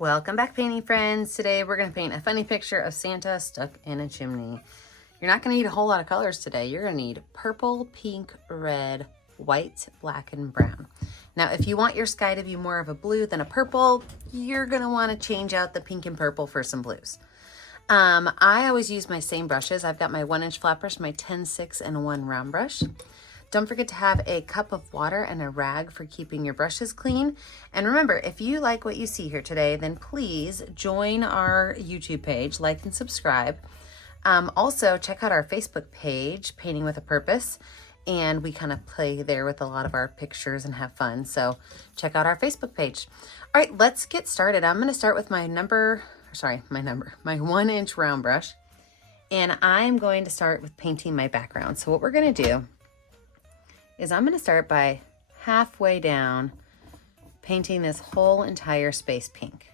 Welcome back, painting friends. Today we're going to paint a funny picture of Santa stuck in a chimney. You're not going to need a whole lot of colors today. You're going to need purple, pink, red, white, black, and brown. Now, if you want your sky to be more of a blue than a purple, you're going to want to change out the pink and purple for some blues. I always use my same brushes. I've got my 1-inch flat brush, my 10-6, and 1 round brush. Don't forget to have a cup of water and a rag for keeping your brushes clean. And remember, if you like what you see here today, then please join our YouTube page, like and subscribe. Also, check out our Facebook page, Painting with a Purpose. And we kind of play there with a lot of our pictures and have fun. So check out our Facebook page. All right, let's get started. I'm going to start with my 1-inch round brush. And I'm going to start with painting my background. So what we're going to do is I'm going to start by halfway down painting this whole entire space pink.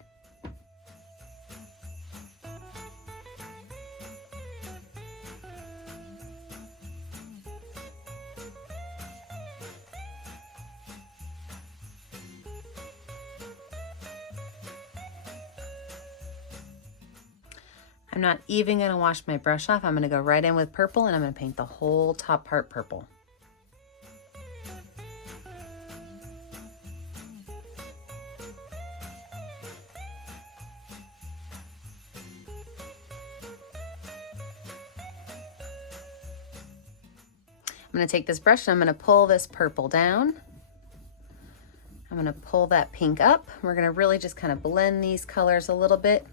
I'm not even going to wash my brush off. I'm going to go right in with purple and I'm going to paint the whole top part purple. I'm going to take this brush and I'm going to pull this purple down. I'm going to pull that pink up. We're going to really just kind of blend these colors a little bit.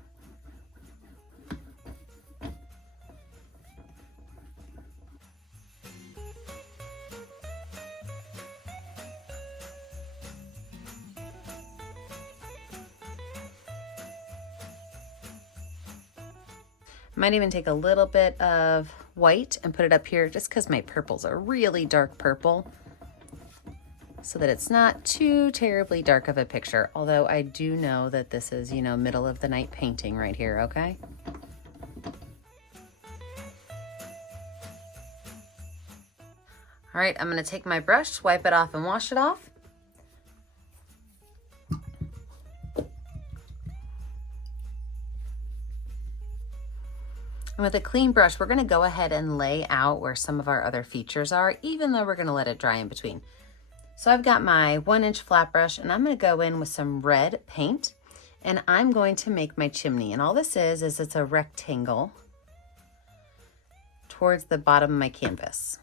Might even take a little bit of white and put it up here just because my purple's a really dark purple so that it's not too terribly dark of a picture. Although I do know that this is, middle of the night painting right here, okay? All right, I'm gonna take my brush, wipe it off and wash it off. And with a clean brush, we're gonna go ahead and lay out where some of our other features are, even though we're gonna let it dry in between. So I've got my 1-inch flat brush and I'm gonna go in with some red paint and I'm going to make my chimney. And all this is it's a rectangle towards the bottom of my canvas.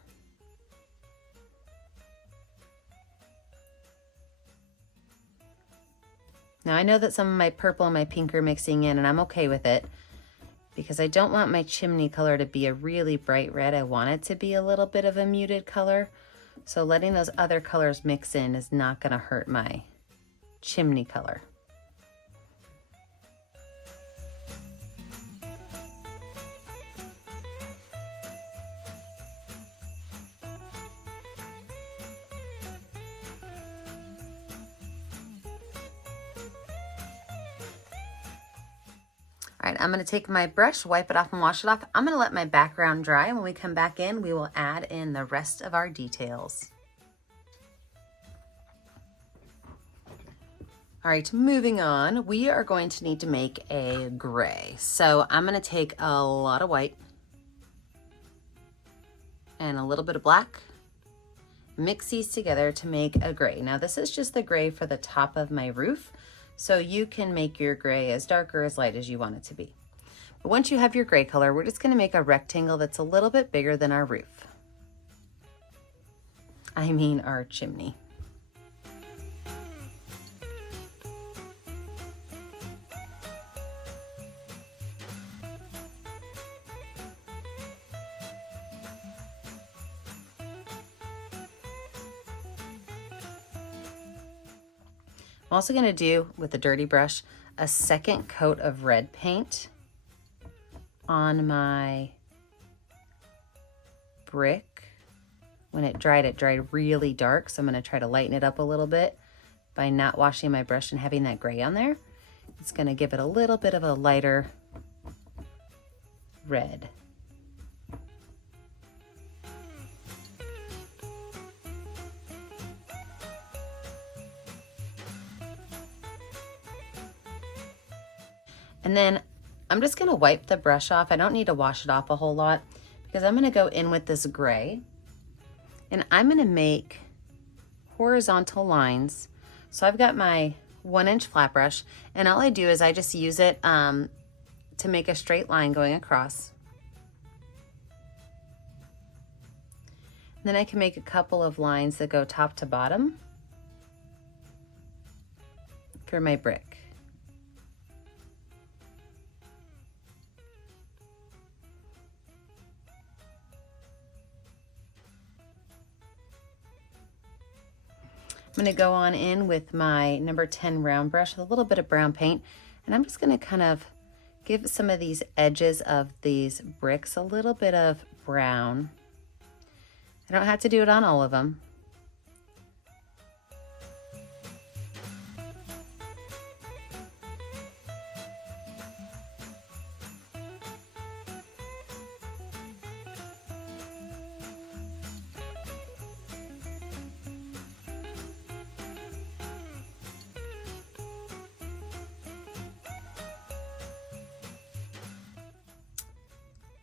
Now I know that some of my purple and my pink are mixing in and I'm okay with it, because I don't want my chimney color to be a really bright red. I want it to be a little bit of a muted color. So letting those other colors mix in is not going to hurt my chimney color. All right, I'm going to take my brush, wipe it off and wash it off. I'm going to let my background dry. When we come back in, we will add in the rest of our details. All right, moving on, we are going to need to make a gray. So I'm going to take a lot of white and a little bit of black, mix these together to make a gray. Now this is just the gray for the top of my roof. So you can make your gray as dark or as light as you want it to be. But once you have your gray color, we're just going to make a rectangle that's a little bit bigger than our roof. I mean our chimney. I'm also going to do, with a dirty brush, a second coat of red paint on my brick. When it dried really dark, so I'm going to try to lighten it up a little bit by not washing my brush and having that gray on there. It's going to give it a little bit of a lighter red. And then I'm just gonna wipe the brush off. I don't need to wash it off a whole lot because I'm gonna go in with this gray and I'm gonna make horizontal lines. So I've got my 1-inch flat brush and all I do is I just use it to make a straight line going across. Then I can make a couple of lines that go top to bottom for my brick. I'm gonna go on in with my number 10 round brush with a little bit of brown paint, and I'm just gonna kind of give some of these edges of these bricks a little bit of brown. I don't have to do it on all of them.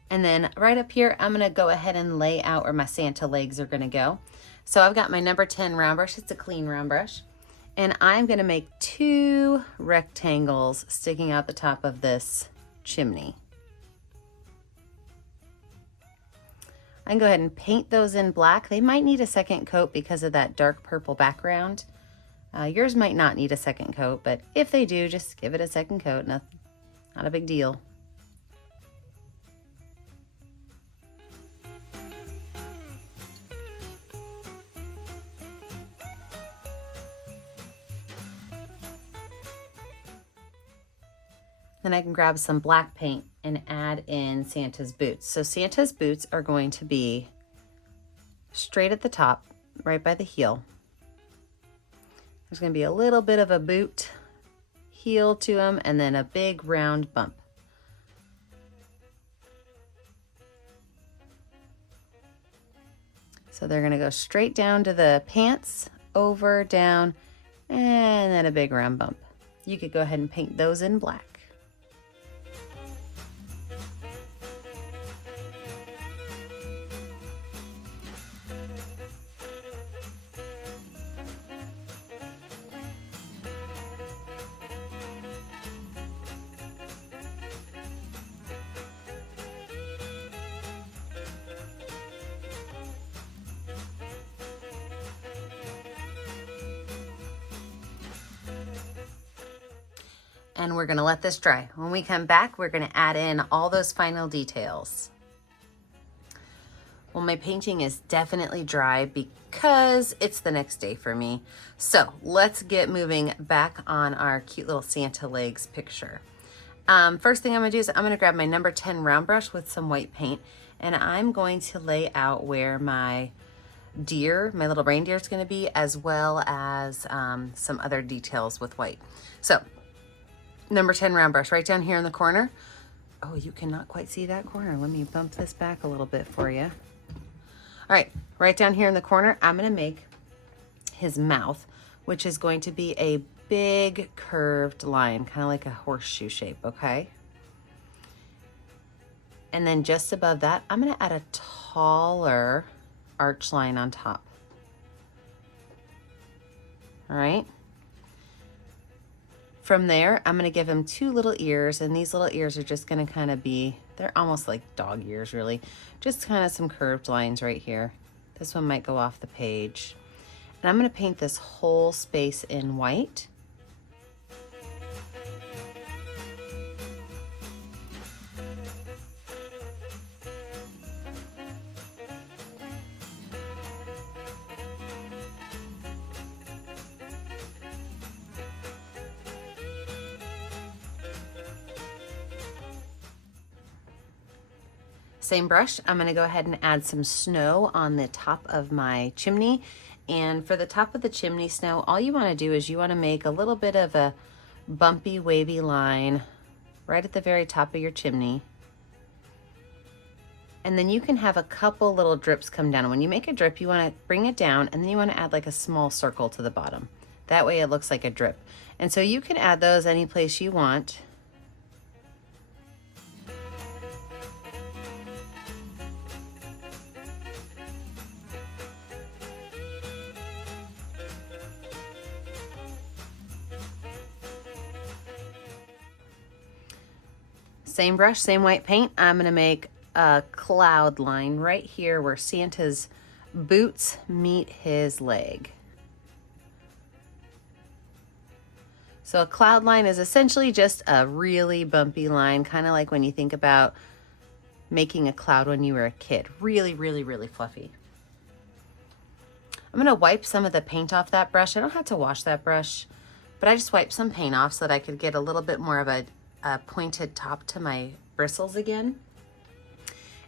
And then right up here, I'm gonna go ahead and lay out where my Santa legs are gonna go. So I've got my number 10 round brush, it's a clean round brush, and I'm gonna make 2 rectangles sticking out the top of this chimney. I can go ahead and paint those in black. They might need a second coat because of that dark purple background. Yours might not need a second coat, but if they do, just give it a second coat, not a big deal. Then I can grab some black paint and add in Santa's boots. So Santa's boots are going to be straight at the top, right by the heel. There's going to be a little bit of a boot heel to them and then a big round bump. So they're going to go straight down to the pants, over, down, and then a big round bump. You could go ahead and paint those in black. And we're gonna let this dry. When we come back, we're gonna add in all those final details. Well, my painting is definitely dry because it's the next day for me. So let's get moving back on our cute little Santa legs picture. First thing I'm gonna do is I'm gonna grab my number 10 round brush with some white paint, and I'm going to lay out where my deer, my little reindeer is gonna be, as well as some other details with white. So, number 10 round brush right down here in the corner. Oh, you cannot quite see that corner. Let me bump this back a little bit for you. All right, right down here in the corner, I'm gonna make his mouth, which is going to be a big curved line, kind of like a horseshoe shape, okay? And then just above that, I'm gonna add a taller arch line on top. All right? From there, I'm gonna give him 2 little ears, and these little ears are just gonna kind of be, they're almost like dog ears really, just kind of some curved lines right here. This one might go off the page. And I'm gonna paint this whole space in white. Same brush, I'm gonna go ahead and add some snow on the top of my chimney. And for the top of the chimney snow, all you wanna do is you wanna make a little bit of a bumpy, wavy line right at the very top of your chimney. And then you can have a couple little drips come down. When you make a drip, you wanna bring it down, and then you wanna add like a small circle to the bottom. That way it looks like a drip. And so you can add those any place you want. Same brush, same white paint. I'm gonna make a cloud line right here where Santa's boots meet his leg. So a cloud line is essentially just a really bumpy line, kind of like when you think about making a cloud when you were a kid. Really, really, really fluffy. I'm gonna wipe some of the paint off that brush. I don't have to wash that brush, but I just wiped some paint off so that I could get a little bit more of a pointed top to my bristles again.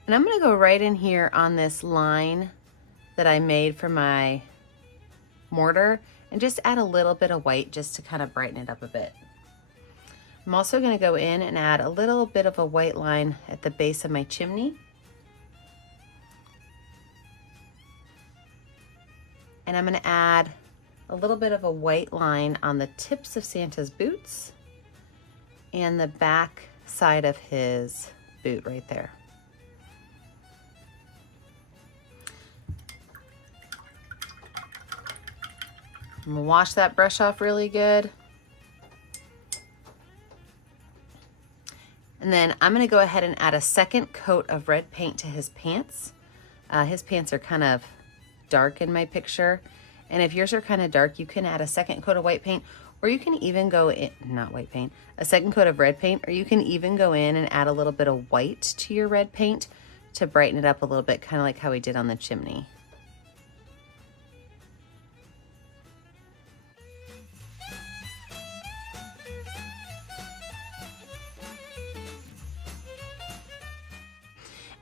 And I'm gonna go right in here on this line that I made for my mortar and just add a little bit of white just to kind of brighten it up a bit. I'm also gonna go in and add a little bit of a white line at the base of my chimney. And I'm gonna add a little bit of a white line on the tips of Santa's boots and the back side of his boot right there. I'm gonna wash that brush off really good. And then I'm gonna go ahead and add a second coat of red paint to his pants. His pants are kind of dark in my picture. And if yours are kind of dark, you can add a second coat of white paint, or you can even go in, not white paint, a second coat of red paint, or you can even go in and add a little bit of white to your red paint to brighten it up a little bit, kind of like how we did on the chimney.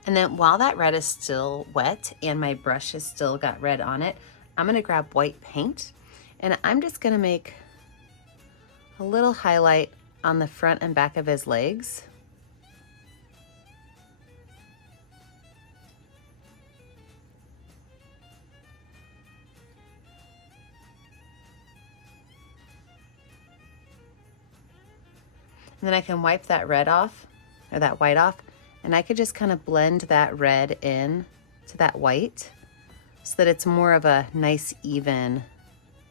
And then while that red is still wet and my brush has still got red on it, I'm gonna grab white paint and I'm just gonna make a little highlight on the front and back of his legs. And then I can wipe that red off, or that white off, and I could just kind of blend that red in to that white so that it's more of a nice even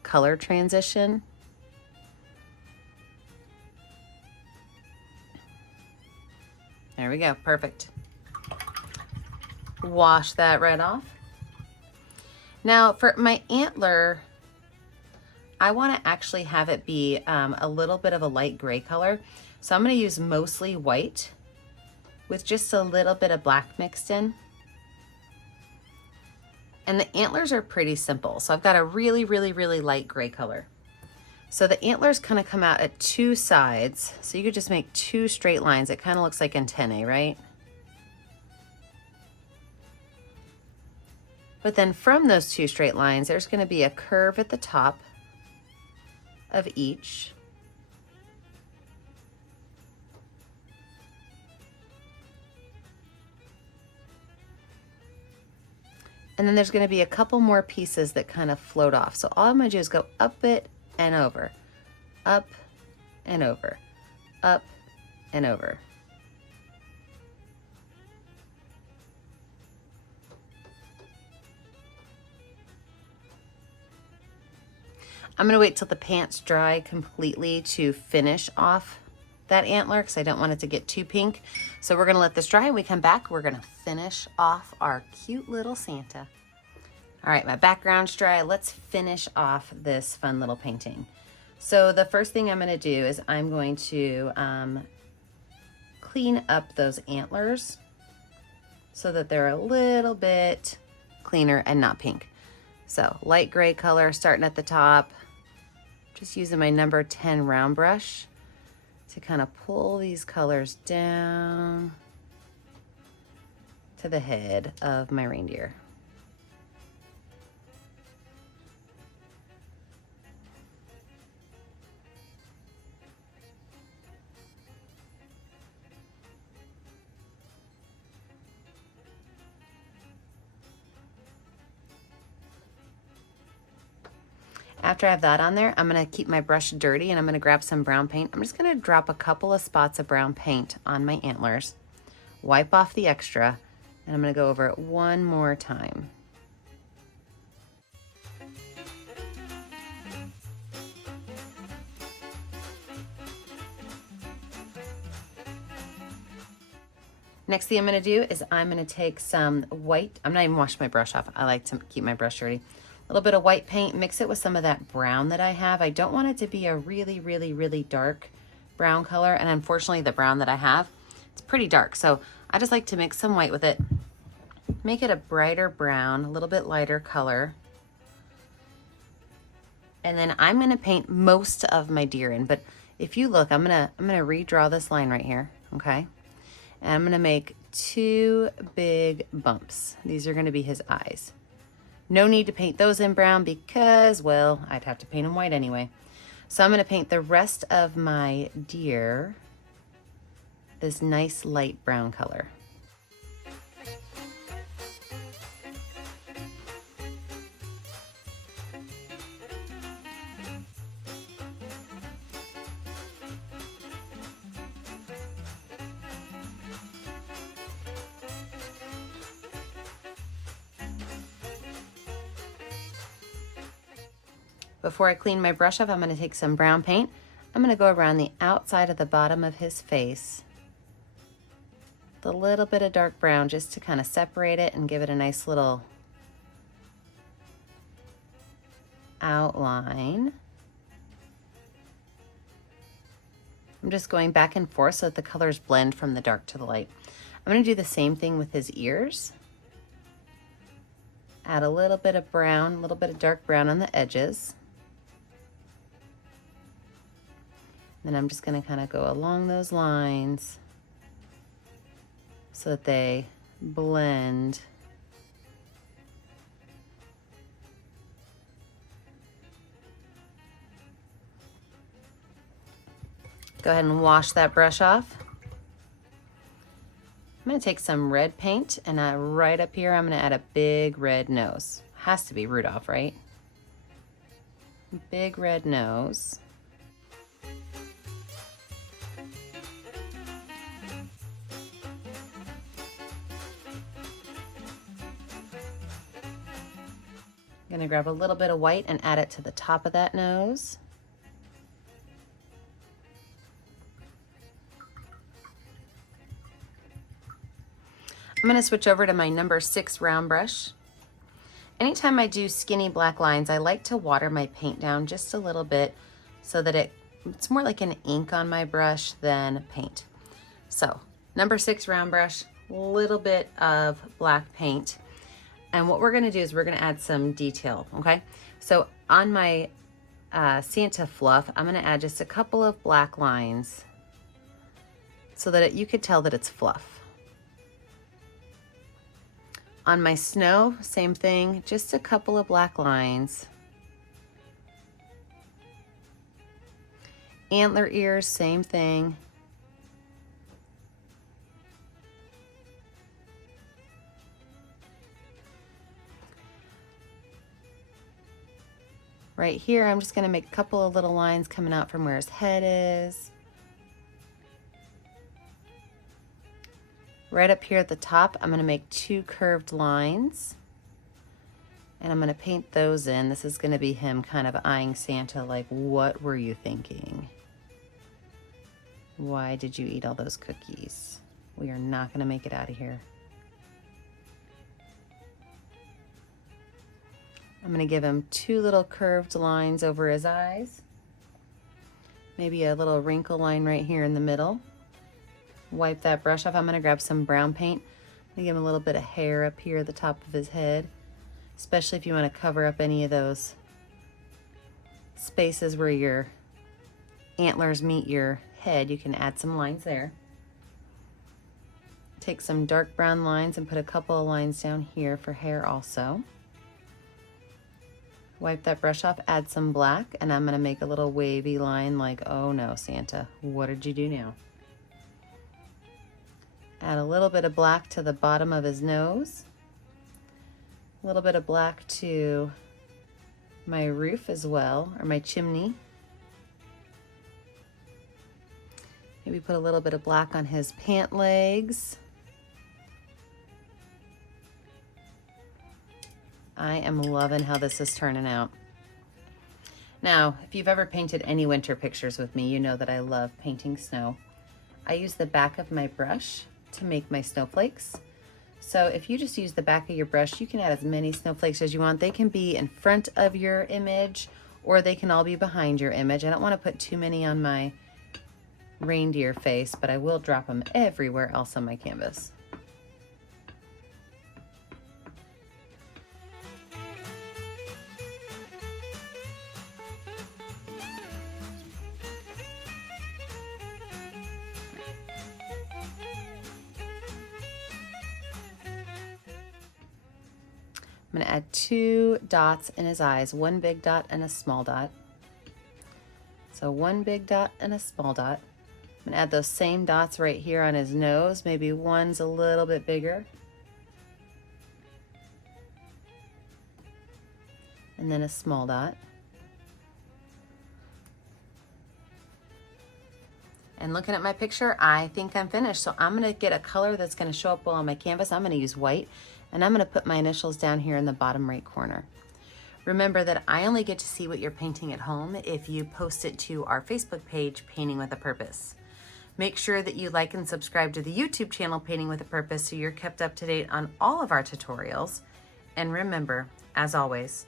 color transition. There we go, perfect. Wash that red off. Now for my antler, I want to actually have it be a little bit of a light gray color. So I'm going to use mostly white with just a little bit of black mixed in. And the antlers are pretty simple. So I've got a really, really, really light gray color. So the antlers kind of come out at two sides. So you could just make two straight lines. It kind of looks like antennae, right? But then from those two straight lines, there's going to be a curve at the top of each. And then there's going to be a couple more pieces that kind of float off. So all I'm going to do is go up it and over, up and over, up and over. I'm going to wait till the pants dry completely to finish off that antler because I don't want it to get too pink. So we're gonna let this dry and we come back, we're gonna finish off our cute little Santa. All right, my background's dry. Let's finish off this fun little painting. So the first thing I'm gonna do is I'm going to clean up those antlers so that they're a little bit cleaner and not pink. So light gray color starting at the top, just using my number 10 round brush to kind of pull these colors down to the head of my reindeer. After I have that on there, I'm gonna keep my brush dirty and I'm gonna grab some brown paint. I'm just gonna drop a couple of spots of brown paint on my antlers, wipe off the extra, and I'm gonna go over it one more time. Next thing I'm gonna do is I'm gonna take some white, I'm not even washing my brush off. I like to keep my brush dirty. A little bit of white paint, mix it with some of that brown that I have. I don't want it to be a really, really, really dark brown color. And unfortunately the brown that I have, it's pretty dark. So I just like to mix some white with it, make it a brighter brown, a little bit lighter color. And then I'm gonna paint most of my deer in, but if you look, I'm gonna redraw this line right here, okay? And I'm gonna make 2 big bumps. These are gonna be his eyes. No need to paint those in brown because, well, I'd have to paint them white anyway. So I'm gonna paint the rest of my deer this nice light brown color. Before I clean my brush up, I'm going to take some brown paint. I'm going to go around the outside of the bottom of his face with a little bit of dark brown just to kind of separate it and give it a nice little outline. I'm just going back and forth so that the colors blend from the dark to the light. I'm going to do the same thing with his ears. Add a little bit of brown, a little bit of dark brown on the edges. Then I'm just going to kind of go along those lines so that they blend. Go ahead and wash that brush off. I'm going to take some red paint and right up here I'm going to add a big red nose. Has to be Rudolph, right? Big red nose. I'm going to grab a little bit of white and add it to the top of that nose. I'm going to switch over to my number 6 round brush. Anytime I do skinny black lines, I like to water my paint down just a little bit so that it's more like an ink on my brush than paint. So, number 6 round brush, little bit of black paint. And what we're going to do is we're going to add some detail, okay? So on my Santa fluff, I'm going to add just a couple of black lines so that you could tell that it's fluff. On my snow, same thing, just a couple of black lines. Antler ears, same thing. Right here, I'm just gonna make a couple of little lines coming out from where his head is. Right up here at the top, I'm gonna make 2 curved lines. And I'm gonna paint those in. This is gonna be him kind of eyeing Santa like, what were you thinking? Why did you eat all those cookies? We are not gonna make it out of here. I'm going to give him 2 little curved lines over his eyes. Maybe a little wrinkle line right here in the middle. Wipe that brush off. I'm going to grab some brown paint. I'm going to give him a little bit of hair up here at the top of his head, especially if you want to cover up any of those spaces where your antlers meet your head. You can add some lines there. Take some dark brown lines and put a couple of lines down here for hair also. Wipe that brush off, add some black, and I'm gonna make a little wavy line like, oh no, Santa, what did you do now? Add a little bit of black to the bottom of his nose. A little bit of black to my roof as well, or my chimney. Maybe put a little bit of black on his pant legs. I am loving how this is turning out. Now, if you've ever painted any winter pictures with me, you know that I love painting snow. I use the back of my brush to make my snowflakes. So if you just use the back of your brush, you can add as many snowflakes as you want. They can be in front of your image or they can all be behind your image. I don't want to put too many on my reindeer face, but I will drop them everywhere else on my canvas. I'm going to add 2 dots in his eyes, 1 big dot and a small dot. So 1 big dot and a small dot. I'm going to add those same dots right here on his nose. Maybe one's a little bit bigger. And then a small dot. And looking at my picture, I think I'm finished. So I'm going to get a color that's going to show up well on my canvas. I'm going to use white, and I'm going to put my initials down here in the bottom right corner. Remember that I only get to see what you're painting at home if you post it to our Facebook page, Painting with a Purpose. Make sure that you like and subscribe to the YouTube channel, Painting with a Purpose, so you're kept up to date on all of our tutorials. And remember, as always,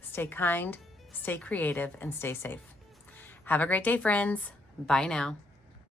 stay kind, stay creative, and stay safe. Have a great day, friends. Bye now.